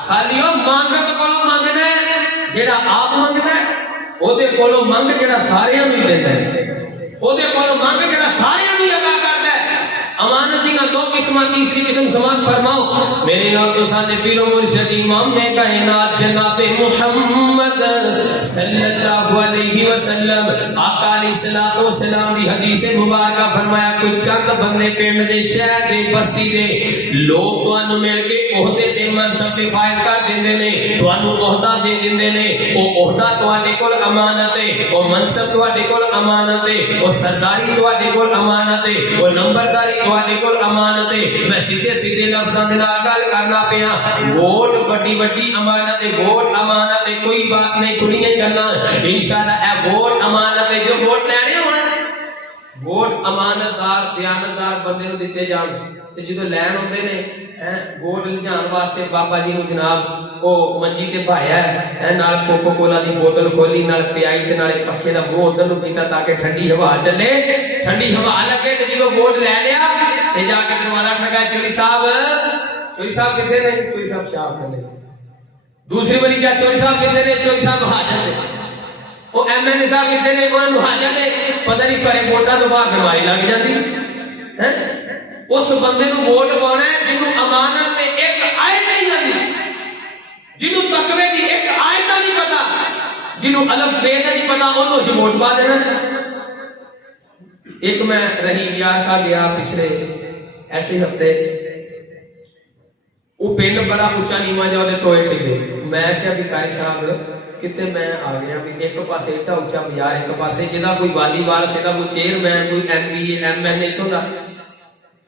خالی او مانگت کولو منگنا ہے جیڑا آپ منگتا ہے او دے کولو منگ جیڑا ساریاں بھی دیتا ہے او دے کولو منگ جیڑا ساریاں بھی ادا کرتا ہے امانت دیاں دو قسماں تیسری قسم سماعت فرماؤ میرے نال تو سادے پیر و مرشد امام کائنات جناب محمد صلی اللہ علیہ وسلم آقا علیہ الصلوۃ والسلام دی حدیث مبارکہ فرمایا کوئی چند بندے پنڈ دے شہر دے بستی دے لوگ تانوں مل کے عہدے تے منصب تے فائد کر دیندے دیندے نے تانوں عہدہ دے دیندے نے او عہدہ تواڈے کول امانت ہے او منصب تواڈے کول امانت ہے او سرداری تواڈے کول امانت ہے او نمبرداری تواڈے کول امانت ہے میں سیدھے سیدھے لفظاں دے نال گل کرنا پیا ووٹ بڑی بڑی امانت ہے ووٹ امانت ہے کوئی بات نہیں کھلی نہیں کرنا انشاءاللہ اے ووٹ امانت ہے جو ووٹ لینے ہونا ووٹ امانتدار دیانتدار بندے نوں دتے جان تے جدوں لین ہوندے نے ووٹ لیجان واسطے بابا جی نوں جناب او منجی تے بھایا ہے نال کوکو کولا دی بوتل کھولی نال پیائی تے نال پکھے دا منہ ادھر نوں کیتا تاکہ ٹھنڈی ہوا چلے ٹھنڈی ہوا لگے تے جدوں ووٹ لے لیا تے جا کے دروازہ کھڑا چوری صاحب کتنے نے چوری صاحب شاپ کرنے دوسری باری کیا چوری صاحب کتنے نے چوری صاحب حاجت ہے وہ ایم ایل اے صاحب کتنے نے انہوں نے حاجت ہے پتہ نہیں کرے ووٹاں تو بعد بیماری لگ جاتی ہے اس بندے نو ووٹ پانا ہے جنوں امانت تے ایک آیت نہیں آتی جنوں تقوی دی ایک آیت دا نہیں پتا جنوں الف بے دا نہیں پتا انہوں اسی ووٹ پا دینا ایک میں رحیم یار کا گیا پچھلے ایسے ہفتے وہ پنڈ بڑا اونچا نیواں جا دے ٹوئے ٹکے میں کیا بھکاری صاحب کتے میں آ گیا بھی ایک پاسے ایٹا اونچا بازار ایک پاسے جہاں کوئی والی وار سا کوئی چیئرمین کوئی M P M L A تو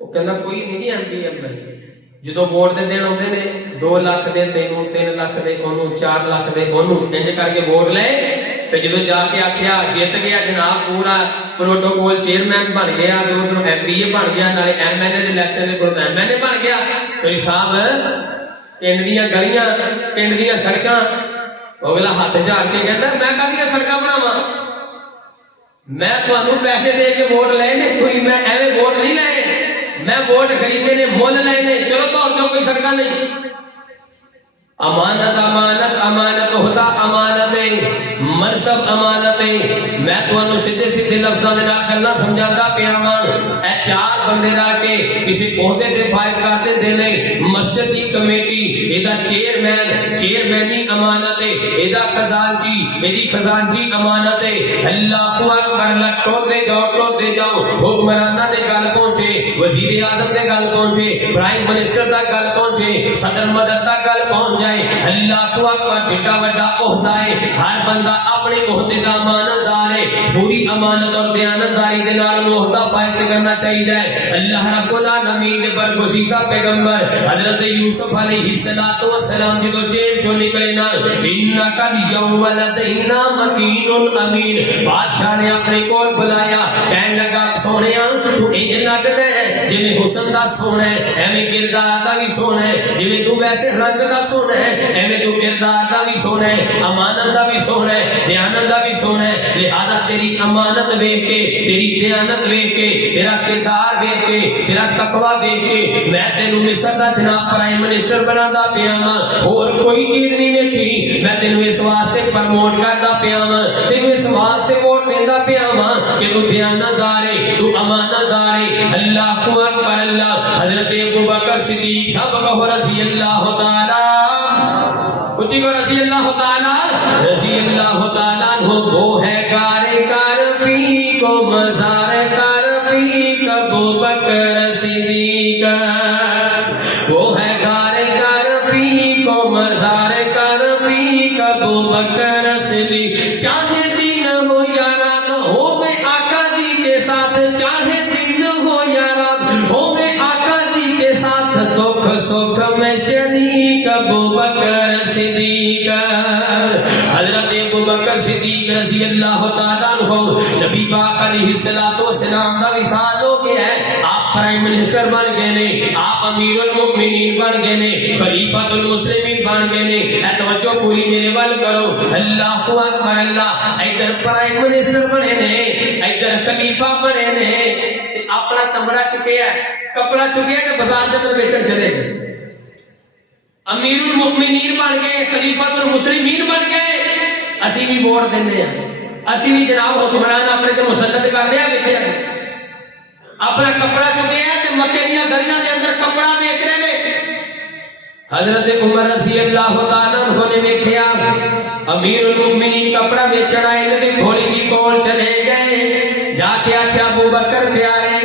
وہ کہنا کوئی نہیں ایم پی ایم ایل جدو ووٹ دے دن آتے نے 2 لاکھ دے تینوں 3 لاکھ دے انہوں 4 لاکھ دے انہوں انج کر کے ووٹ لے پھر جدو جا کے آخیا جیت گیا جناب پورا پروٹوکول چیئرمین بن گیا ادھر ایم پی اے بن گیا نالے ایم ایل اے الیکشن کے ایم ایل اے بن گیا کوئی صاحب پنڈ دیاں گلیاں پنڈ دیاں سڑکاں اگلا ہاتھ جھاڑ کے کہتا میں کہتی سڑکاں بناواں میں تانوں پیسے دے کے ووٹ لے نے کوئی میں ایویں ووٹ نہیں لے میں ووٹ خریدے نے مول لے نے چلو تو کوئی سڑکاں نہیں امانت امانت امانت ہوتا امانت منصب امانت میں تانوں سیدھے سیدھے لفظاں دے نال گلاں سمجھاتا پیا اے 4 بندے رل کے کسی عہدے تے فائز کرتے دے نہیں مسجد دی کمیٹی ایدا چیئرمینی امانت ہے ایدا خزانچی ایدی خزانچی امانت ہے اللہ اکبر لٹوتے جاؤ حکمراناں دے گل پہنچے وزیر اعظم دے گل پہنچے پرائم منسٹر دا گل پہنچے صدر مدد دا گل پہنچ جائے اللہ اکبر جڑا بڑا عہدہ ہے ہر بندہ اپنے عہدے دا امانتدار ہے پوری امانت اور دیانتداری دے نال عہدہ فائز کرنا چاہیے اللہ رب العالمین دے برگزیدہ پیغمبر حضرت یوسف علیہ السلام جدو جیل چوں نکلے نا انک الیوم لدینا مکین امین بادشاہ نے اپنے کول بلایا کہنے لگا سونیا تو انج لگدا ہے جویں حسن دا سونا ہے ایویں کردار دا بھی سونا ہے جویں تو ویسے رنگ دا سونا ہے ایویں تو کردار دا بھی سونا ہے امانت دا بھی سونا ہے دیانت دا بھی سونا ہے لہذا تیری امانت ویکھ کے تیری دیانت ویکھ کے تیرا کردار ویکھ کے تیرا تقوی ویکھ کے میں تینوں مصر دا جناب پرائم منسٹر بنادا پیا ہاں اور کوئی چیز نہیں ویکھی میں تینوں اس واسطے پروموٹ کردا پیا ہاں تینوں اس واسطے ووٹ دیندا پیا ہاں کہ تو دیانتدار ہے تو امانتدار ہے اللہ اکبر اللہ حضرت ابوبکر صدیق صاحب رضی اللہ تعالی اچھی کو رضی اللہ تعالی عنہ وہ ہے کار فی کو مزار کار فی ابو بکر صدیق وہ ہے کار فی کو مزار کار فی ابو بکر صدیق چاہے دن ہو یا رات ہو میں آقا جی کے ساتھ چاہے دن ہو یا رات ہو میں آقا جی کے ساتھ دکھ سکھ میں شریک ابو بکر صدیق حضرت ابو بکر صدیق رضی اللہ تعالیٰ عنہ نبی پاک علیہ السلام دا وصال ہو گیا ہے آپ پرائم منسٹر بن گئے نے آپ امیر المؤمنین بن گئے نے خلیفۃ المسلمین بن گئے نے اے توجہ پوری میرے ول کرو اللہ اکبر اللہ ادھر پرائم منسٹر بنے نے ادھر خلیفہ بنے نے اپنا تمڑا چکیا ہے کپڑا چکیا کہ بازار کے اندر بیچن چلے گئے امیر المؤمنین بن گئے خلیفۃ المسلمین بن گئے اسی بھی ووٹ دینے ہیں اسی بھی جناب حکمران اپنے تے مسلط کر لیا بیٹھے اپنا کپڑا چکے ہیں تے مکے دیاں گلیاں دے اندر کپڑا بیچ رہے نے حضرت عمر رضی اللہ تعالیٰ عنہ نے ویکھیا امیر المؤمنین کپڑا بیچن آئے تے گھوڑی دی کول چلے گئے جا کے آکھیا ابو بکر پیارے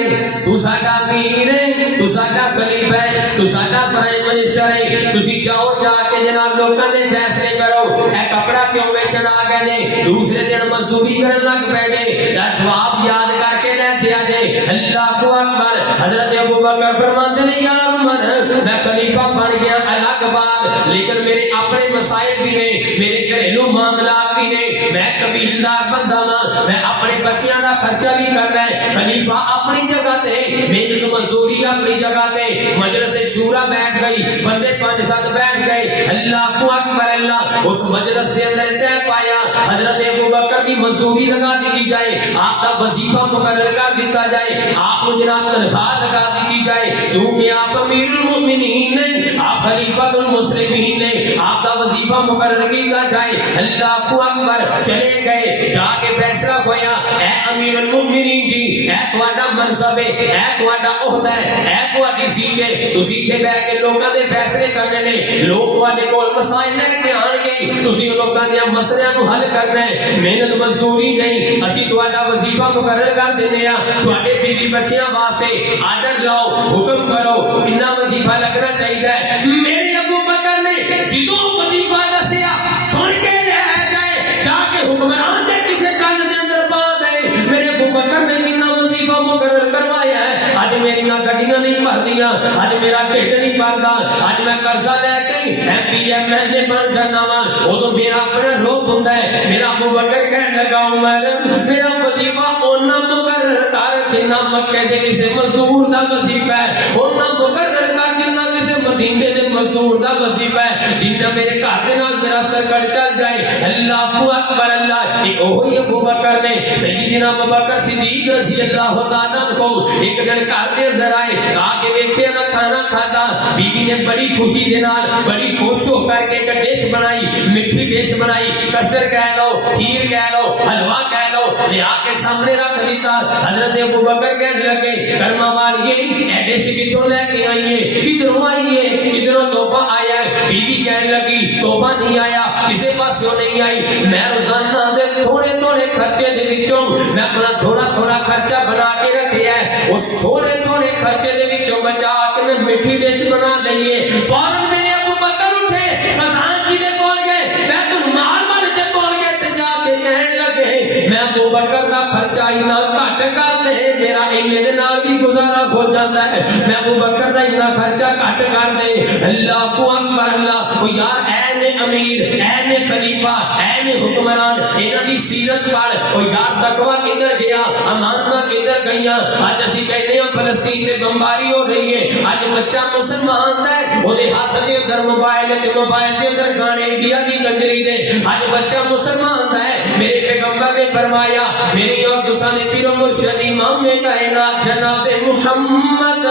تو ساڈا امیر ہے تو ساڈا خلیفہ ہے تو ساڈا پرائم منسٹر ہے تسی جاؤ جا کے جناب لوکاں فیصلے کرو اے کپڑا کیوں بیچن آ گئے نے دوسرے دن مزدوری کرن لگ پے گئے جواب یاد کر کے لے تھیا جے اللہ اکبر حضرت ابو بکر فرماتے ہیں یا عمر میں خلیفہ بن گیا الگ بات لیکن میرے اپنے مسائل بھی نے میرے گھریلو معاملات بھی نے میں قبیلدار بندہ ہاں میں اپنے بچیاں دا خرچہ بھی کرنا ہے خلیفہ اپنی جگہ تے محنت مزدوری اپنی جگہ تے مجلس شورا بیٹھ گئی بندے 5-7 بیٹھ گئے اللہ اکبر اللہ اس مجلس کے اندر طے پایا حضرت ابو بکر کی مزدوری لگا دی جائے آپ کا وظیفہ مقرر کر دیتا جائے آپ کو جناب تنخواہ لگا دی جائے چونکہ آپ امیر المؤمنین نے آپ خلیفۃ المسلمین نے آپ کا وظیفہ مقرر کیا جائے اللہ اکبر چلے گئے جا کے فیصلہ ہویا اے امیر المؤمنین جی اے تہاڈا منصب ہے اے تہاڈا عہدہ ہے اے تہاڈی سیٹ ہے تسی ایتھے بیٹھ کے لوکاں دے فیصلے کرنے نے لوگ تہاڈے کول مسائل لے کے آن گے تسی لوکاں دے مسئلیاں نو حل کرنا ہے محنت مزدوری نہیں اسی تہاڈا وظیفہ مقرر کر دینے ہاں تہاڈے بیوی بچیاں واسطے آرڈر لاؤ حکم کرو اتنا وظیفہ لگنا چاہیے میرے ابو بکر نے جدوں وظیفہ دسیا سن کے لے جائے جا کے حکمران دے کسے کان دے اندر پا دے میرے ابو بکر نے کتنا وظیفہ مقرر کروایا ہے اج میریاں گڈیاں نہیں بھردیاں اج میرا ڈھڈ نہیں بھردا اج میں قرضہ لے کے M P M L A بن جانا وا اودوں میرا اپنا روپ ہوندا ہے میرا ابو بکر کہن لگا عمر میرا وظیفہ اونا مقرر کر جنہ مکے دے کسے مزدور دا وظیفہ ہے اونا مقرر کر جنہ کسے مدینے دے مزدور دا وظیفہ ہے جنہ میرے گھر دے نال میرا سرکڑ چل جائے اللہ اکبر اللہ یہ وہی ابو بکر نے سیدنا ابو بکر صدیق رضی اللہ تعالیٰ عنہ ایک دن گھر دے اندر آئے آ کے ویکھے نہ کھانا کھادا بیوی نے بڑی خوشی دے نال بڑی خوش ہو کر کے ایک ڈش بنائی میٹھی ڈش بنائی کسٹر کہہ لو کھیر کہہ لو حلوہ کہہ لو لے آ کے سامنے رکھ دیتا حضرت ابو بکر کہنے لگے کرما والیے اے ڈش کتھوں لے کے آئی ہے کدھروں آئی ہے کدھروں تحفہ آیا ہے بیوی کہنے لگی تحفہ نہیں آیا کسی پاسوں نہیں آئی میں روزانہ دے تھوڑے تھوڑے خرچے دے وچوں میں اپنا تھوڑا تھوڑا خرچہ بنا کے رکھیا ہے اس تھوڑے تھوڑے خرچے دے وچوں بچا کے میں میٹھی ڈش بنا لئیے فوراً میرے ابو بکر اٹھے خزانچی دے کول گئے بیت المال والے دے کول گئے تے جا کے کہنے لگے میں ابو بکر دا خرچہ اتنا گھٹ کر دے میرا اینے دے نال بھی گزارا ہو جاتا ہے میں ابو بکر دا اتنا خرچہ گھٹ کر دے اللہ اکبر اللہ او یار اے نے امیر اے نے خلیفہ اے نے حکمران انہاں دی سیرت پڑھ او یار تقوی کدھر گیا امانتاں کدھر گئیاں اج اسی کہنے ہاں فلسطین تے بمباری ہو رہی ہے اج بچہ مسلمان ہے او دے ہاتھ دے اندر موبائل تے موبائل دے اندر گانے انڈیا دی کنجری دے اج بچہ مسلمان ہے میرے پیغمبر نے فرمایا میری اور تساں دے پیر و مرشد امام کائنات جناب محمد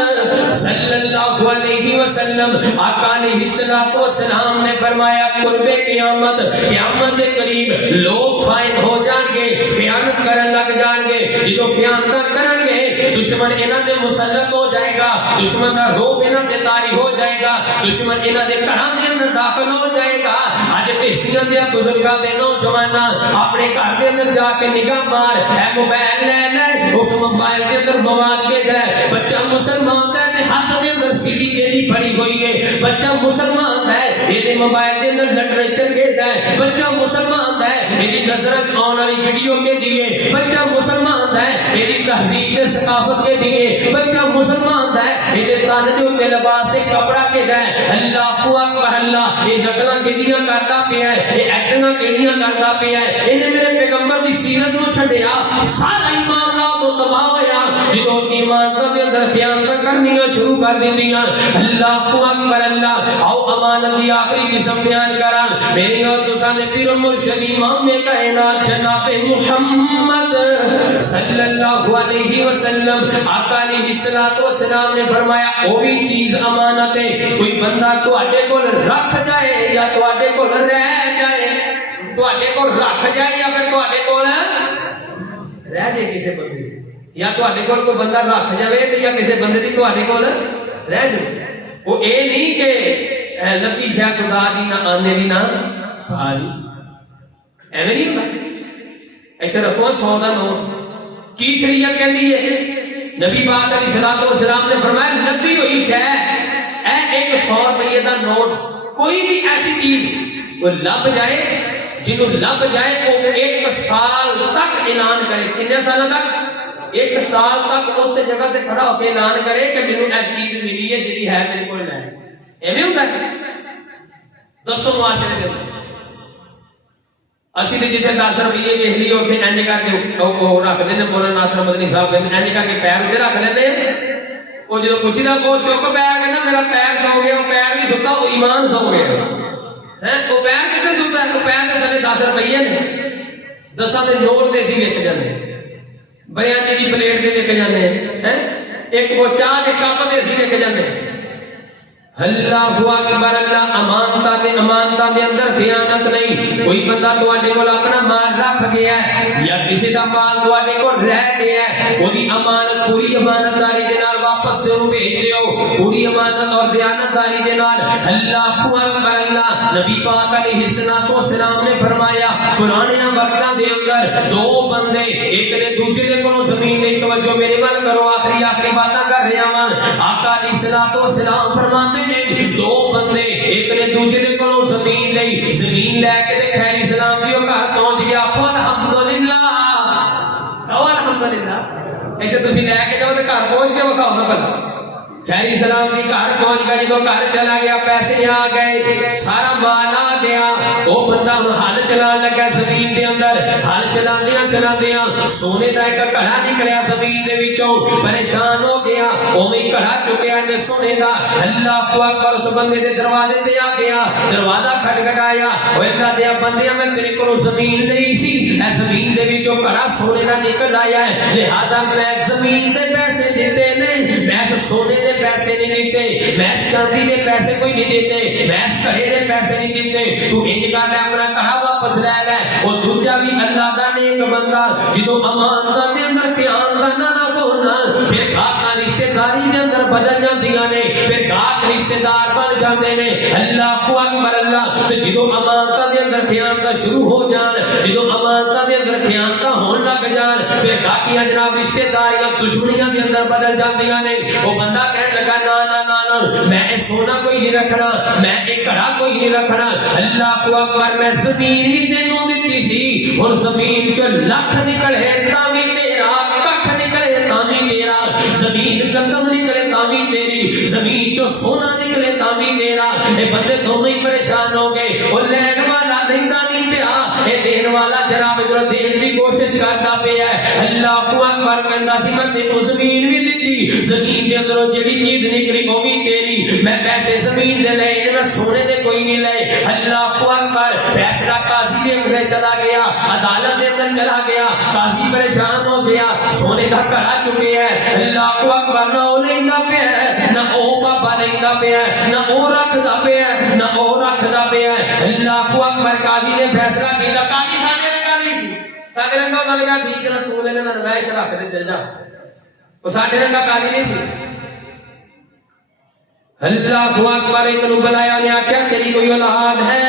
صلی اللہ علیہ وسلم آقا علیہ الصلوۃ والسلام نے فرمایا قرب قیامت قیامت کے قریب لوگ خائن ہو جان گے خیانت کرن لگ جان گے جدوں خیانت کرن گے دشمن انہاں دے مسلط ہو جائے گا دشمن دا روب انہاں تے طاری ہو جائے گا دشمن انہاں دے گھراں دے اندر داخل ہو جائے گا اج ٹیسیاں دے بزرگاں دے نوجواناں اپنے گھر دے اندر جا کے نگاہ مار اے موبائل لے لے اس موبائل دے اندر مواد کے ہے بچہ مسلمان ہے ہاتھ دے اندر سی ڈی دی پڑی ہوئی ہے بچہ مسلمان ہے یہ موبائل دے اندر لٹریچر کے ہے بچہ مسلمان ہے یہ نظر آن والی ویڈیو کے دیے بچہ مسلمان ہے یہ تہذیب کے ثقافت کے دیے بچہ مسلمان ہے یہ تن دے اوتے لباس تے کپڑا کے ہے اللہ اکبر اللہ یہ نقلاں کیڑیاں کردا پیا ہے یہ ایکٹنگاں کیڑیاں کردا پیا ہے انہیں میرے پیغمبر دی سیرت نو چھڈیا سارا ایمان نال تو تباہ ہویا جدوں ایمان دے اندر خیانت کرنیاں شروع کر دیندیاں اللہ اکبر اللہ او امانت دی آخری قسم بیان کراں میری اور تساں دے پیر و مرشد امام کائنات جناب محمد صلی اللہ علیہ وسلم آقا علیہ الصلوۃ والسلام نے فرمایا او بھی چیز امانت ہے کوئی بندہ تواڈے کول رکھ جائے یا تواڈے کول رہ جائے تواڈے کول رکھ جائے یا پھر تواڈے کول رہ جائے کسے بندے یا تواڈے کول کوئی بندہ رکھ جاوے تے یا کسے بندے دی تواڈے کول رہ جائے وہ اے نہیں کہ لبی جا خدا دی نہ آنے دی نہ بھاری ایویں نہیں ہوتا ایتھے رکھو 100 دا نوٹ کی شریعت کہندی ہے نبی پاک علیہ الصلوۃ والسلام نے فرمایا لبی ہوئی شے اے ایک 100 روپے دا نوٹ کوئی بھی ایسی چیز وہ لب جائے، جنہوں لب جائے وہ 1 سال تک اعلان کرے. کتنے سال تک؟ 1 سال تک اس جگہ تے کھڑا ہو کے اعلان کرے کہ مینوں ایسی چیز ملی ہے جی ہے میرے کول ہے. ایویں ہوندا ہے؟ دسو معاشرے دے اسی تے جتھے 10 روپیے ویکھ لیے اوتھے اینج کر کے او رکھ دینے. مولانا ناصر مدنی صاحب کہندے اینج کر کے پیر تے رکھ لیندے. وہ جدوں پوچھدا وہ چک پیر کے نا میرا پیر سو گیا، وہ پیر نہیں ستا، وہ ایمان سو گیا ہے. وہ پیر کتنے ستا ہے؟ وہ پیر کے تھلے 10 روپیے نے، 10 دے نوٹ تے اسی وک جاندے، بریانی دی پلیٹ تے وک جاندے ہیں، ایک وہ چاہ دے کپ تے اسی وک جاندے. اللہ اکبر. اللہ امانتاں دے اندر خیانت نہیں. کوئی بندہ تواڈے کول اپنا مال رکھ گیا ہے یا کسی دا مال تواڈے کول رہ گیا ہے، اودی امانت پوری امانتداری دے نال واپس ضرور بھیج دیو، پوری امانت اور دیانتداری دے نال. اللہ اکبر. اللہ نبی پاک علیہ الصلوۃ والسلام نے فرمایا پرانے وقتاں دے اندر 2 بندے ایک نے دوسرے دے کولوں زمین نہیں. توجہ میرے ول کرو، آخری باتاں کر رہا ہاں. آقا علیہ الصلوۃ والسلام فرماتے 2 بندے ایک نے دوسرے دے کولوں زمین لئی، زمین لے کے تے خیر اسلام دی گھر پہنچ گیا. الحمدللہ الحمدللہ. ایتھے تسی لے کے جاؤ تے گھر پہنچ کے وکھاؤ نا بھلا. خیر اسلام دی گھر پہنچ گیا. جدوں گھر چلا گیا پیسے آ گئے، سارا مال آ گیا. وہ بندہ ہل چلان لگا زمین دے اندر. ہل چلاندیاں سونے دا ایک گھڑا نکلیا زمین دے وچوں. پریشان ہو گیا، اوویں گھڑا چکیا نے سونے دا. اللہ اکبر. اس بندے دے دروازے تے آ گیا، دروازہ کھٹکھٹایا. او اللہ دے بندے میں تیرے کولوں زمین لئی سی، اے زمین دے وچوں گھڑا سونے دا نکل آیا ہے، لہذا میں زمین دے پیسے دتے نہیں، میں سونے دے پیسے نہیں دیتے، میں چاندی دے پیسے کوئی نہیں دیتے، میں گھڑے دے پیسے نہیں دیتے. تو انج کر لے اپنا گھڑا واپس لے لے. او دوجا بھی اللہ دا نیک بندہ جدوں امانتاں دے اندر خیانت نہ ہونا، پھر گاہک رشتے داری دے اندر بدل جاندیاں نے، پھر گاہک رشتے دار بن جاندے نے. اللہ اکبر. اللہ تے جدوں امانتاں دے اندر خیانت شروع ہو جان، جدوں امانتاں دے اندر خیانت ہون لگ جان، پھر گاہکیاں جناب رشتے داریاں دشمنیاں دے اندر بدل جاندیاں نے. او بندہ کہنے لگا نا نا نا نا میں سونا کوئی نہیں رکھنا، میں ایک گھڑا کوئی نہیں رکھنا. اللہ اکبر. میں زمین بھی تینوں دتی سی، ہن زمین چ لکھ نکلے تاں وی تیرا، ککھ نکلے تاں وی تیرا. زمین قدم نکلے تاں وی تیری، زمین چ سونا نکلے تاں وی تیرا. اے بندے دونوں ہی پریشان ہو گئے. او لین والا لیندا نہیں پیا، اے دین والا جناب ادھر دین دی کوشش کردا پیا ہے. اللہ اکبر. کہندا سی میں تینوں زمین بھی دتی، زمین دے اندر جڑی چیز نکلی وہ بھی تیری. میں پیسے زمین دے لے، میں سونے دے کوئی نہیں لے. اللہ اکبر. فیصلہ قاضی دے اندر چلا گیا، عدالت دے اندر چلا گیا. قاضی پریشان ہو گیا، سونے دا گھڑا چکے ہے. اللہ اکبر. نہ او لیندا پیا ہے، نہ او بابا لیندا پیا ہے، نہ او رکھدا پیا ہے، نہ او رکھدا پیا ہے. اللہ اکبر. قاضی نے فیصلہ کیتا. قاضی ساڈے رنگا نہیں سی، ساڈے رنگا انہاں نے کہا ٹھیک ہے تو لینا میں ایک رکھ دے چل جا. وہ ساڈے رنگا قاضی نہیں سی. اللہ اکبر. ایک نو بلایا، نے آخیا تیری کوئی اولاد ہے؟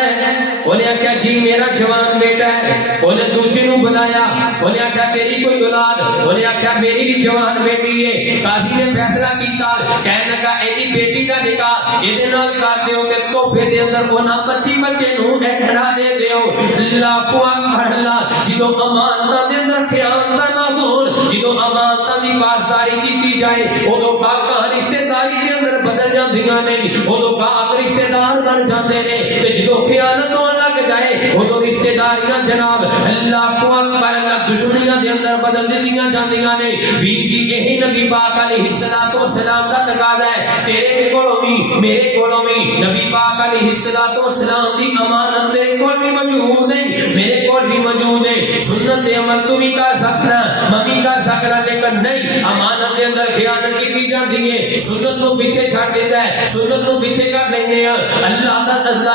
انہیں آخیا جی میرا جوان بیٹا ہے. انہیں دوسرے نو بلایا، انہیں آخیا تیری کوئی اولاد؟ انہیں آخیا میری بھی جوان بیٹی ہے. قاضی نے فیصلہ کیتا، کہنے لگا ایدی بیٹی دا نکاح ایدے نال کر دیو تے تحفے دے اندر انہاں 25 بچے نو گھڑا دے دیو. اللہ اکبر. اللہ جدوں امانتاں دے اندر خیانت نہ ہون، جدوں امانتاں دی پاسداری کیتی جائے، اودوں گاہک رشتے داری دے اندر بدل جاندیاں نہیں، اودوں گاہک رشتے دار بن جاندے نے. تے جدوں خیانت ہون لگ جائے اودوں رشتے داریاں جناب اللہ اکبر. اللہ دشمنیاں دے اندر بدل دتیاں جاندیاں نے. ویر جی یہی نبی پاک علیہ الصلوۃ والسلام دا تقاضا ہے. تیرے کولوں بھی میرے کولوں بھی نبی پاک علیہ الصلوۃ والسلام دی امانت تیرے کول بھی موجود ہے، میرے کول بھی موجود ہے. سنت دے عمل تو بھی کر سکنا، ممی کر سکنا، لیکن نہیں امانت دے اندر خیانت کی جاتی ہے. سنت نو پیچھے چھڈ دیتا ہے، سنت نو پیچھے کر لیندے ہیں. اللہ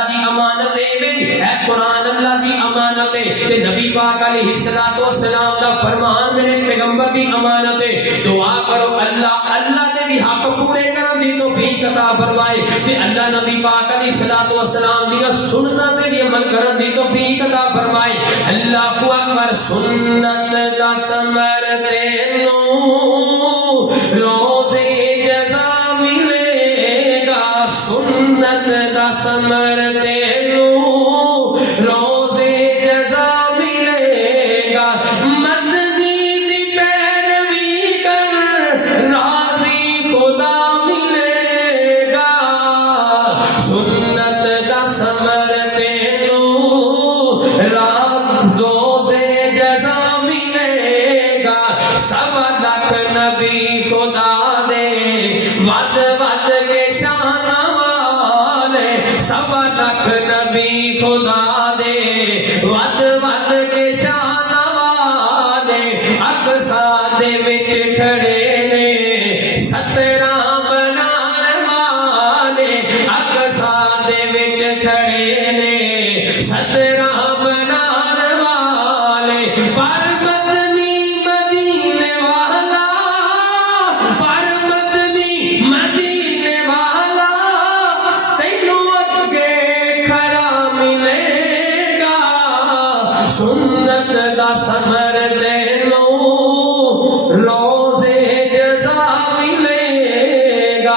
دی امانت ہے، قرآن اللہ دی امانت ہے، تے نبی پاک علیہ الصلوۃ والسلام دا فرمان میرے پیغمبر دی امانت ہے. دعا کرو اللہ دے بھی حق پورے کرن دی توفیق عطا فرمائے، تے اللہ نبی پاک علیہ الصلوۃ والسلام دی سنتاں تے بھی عمل کرن دی توفیق عطا فرمائے. اللہ اکبر. سنت دا ثمر تینوں روزے جزا ملے گا، سنت دا ثمر ود ود کے شان والے اقصا دے وچ کھڑے نے 17 بنان والے اقصا دے وچ کھڑے نے 17 بنان والے پر مدنی مدینے والا پر مدنی مدینے والا تینوں اگے کھڑا ملے گا سنت دا ثمر تینوں روزے جزا ملے گا۔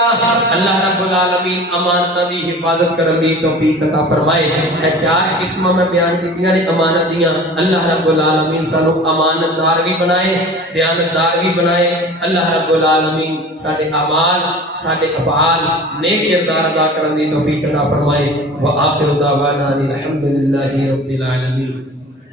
اللہ رب العالمین امانت دی حفاظت کرن دی توفیق عطا فرمائے۔ اے 4 قسم میں بیان کیتیاں نے امانت دیاں، اللہ رب العالمین سانو امانت دار بھی بنائے، دیانت دار بھی بنائے۔ اللہ رب العالمین ساڈے اعمال ساڈے افعال نیک کردار ادا کرن دی توفیق عطا فرمائے۔ وآخر دعوانا الحمدللہ رب العالمین۔